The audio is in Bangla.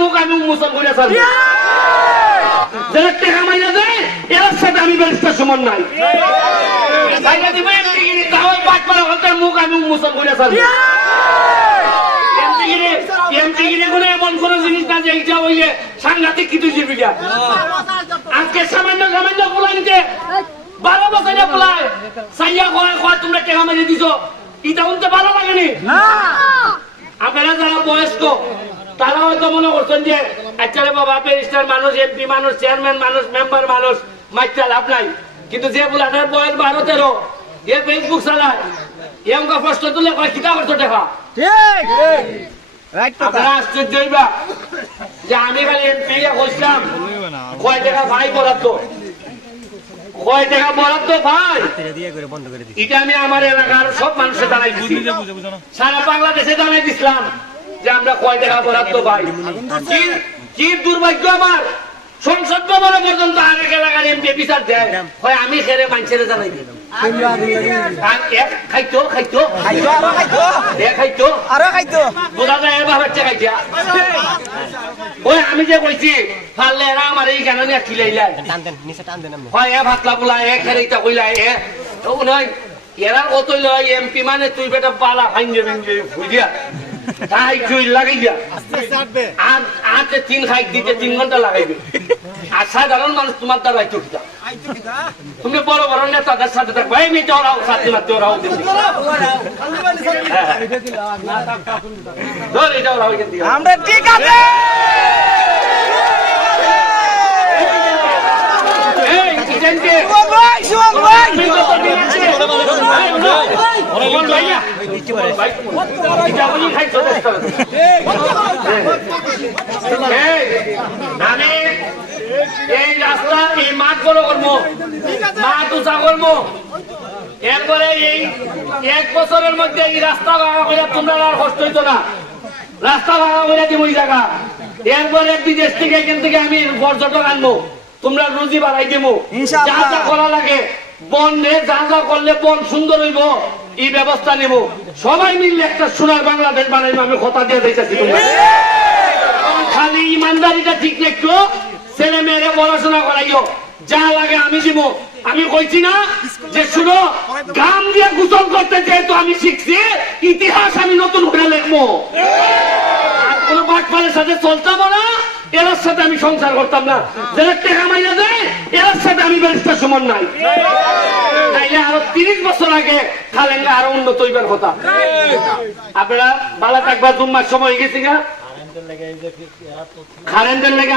মুখ আমি উন্মোচন করে ছাড়বো যারা টেকা মাইনা দেয় এর সাথে আমি ব্যারিস্টার সমান নাই। মুখ আমি উন্মোচন করে কোনো এমন কোনো জিনিস না যে এইটা ওই যে সাংঘাতিক কিছু জীবিকা। আজকে সামান্য সামান্য পোলাইতে বারো বছরের পোলায় সাইয়া কয় তোমরা টেকা মেরে দিছো। ইটা উনতে ভালো লাগেনি? যারা বয়স্ক তারা হয়তো মনে করছেন যে আচ্ছা বাবা ব্যারিস্টার মানুষ এমপি মানুষ চেয়ারম্যান মানুষ মেম্বার মানুষ মাইটা লাভ নাই। কিন্তু যে বুলাটার বয়স বারো তেরো এ ফেসবুক চালায়। এমকা প্রশ্ন তুলে কয় কিতা করছ দেখা ঠিক রাইট কথা। আপনারা আশ্চর্য হইবা যে আমি খালি এমপি কয় টাকা ভাই বরাদ্দ? কয় টাকা বরাদ্দ ভাই? এটা আমি আমার এলাকার সব মানুষের সারা বাংলাদেশে জানাই দিছিলাম। যে আমরা কয় টাকা বরাদ্দ ভাই কি দুর্ভাগ্য আমার? সংসদ ভবনে পর্যন্ত আরেক এলাকার এমপি বিচার দেয়। হয় আমি খেরে মানুষের জানাই খাইতো খাইতো। খাইতো আরও খাইতো। বোঝা যায় এবার ওই আমি যে কইছি পারলে এরা আমার এই কেন নিয়ে খিলাইলা টান দেন নিচে টান দেন আপনি। হয় এ ভাতলা বলা এ খেলাইতা কইলা এ। নয় এরা কত লয় এমপি মানে তুই বেটা পালা ফাইন বুঝিয়া তাই তুই লাগাই দিয়া আর যে তিন খাই দিতে তিন ঘণ্টা লাগাইবে। আর সাধারণ মানুষ তোমার দ্বারা আইতো কিতা? তুমি বড় বড় নেতাদের সাথে থাকব এই মেয়েটা ওরাও সাথে মারতে ওরাও দিচ্ছি ধর এটা ওরাও আমরা ঠিক আছে এই কিচেনকে শুভম ভাই শুভম ভাই এক বছরের মধ্যে এই রাস্তা ভাঙা করে তোমরা কষ্ট হইতো না রাস্তা ভাঙা করে দিব ওই জায়গা এরপরে বিদেশ থেকে এখান থেকে আমি পর্যটক আনব তোমরা রুজি বাড়াই দেবো যা। যা করা লাগে বন যা যা করলে বন সুন্দর হইব, এই ব্যবস্থা নেব। সবাই মিললে একটা সোনার বাংলাদেশ বানাইবো, আমি কথা দিয়ে দিতেছি খালি ইমানদারিটা ঠিক রাখো ছেলে মেয়েরে পড়াশোনা করাইও। যা লাগে আমি দিব। আমি কইছি না যে শুনো, গাম দিয়ে গুসল করতে যেহেতু আমি শিখছি, ইতিহাস আমি নতুন করে লিখব। আর কোন বাটপালের সাথে চলতাম না। এর সাথে আমি সংসার করতাম না। যারা টেকা মাইনা দেয় এরার সাথে আমি ব্যারিস্টার সমান নাই। তাইলে আরও তিরিশ বছর আগে খালেঙ্গা আরও উন্নত হইবার কথা। আপনারা বালা থাকবার জুম্মার সময় গেছি গা। কারেন্টের লেগে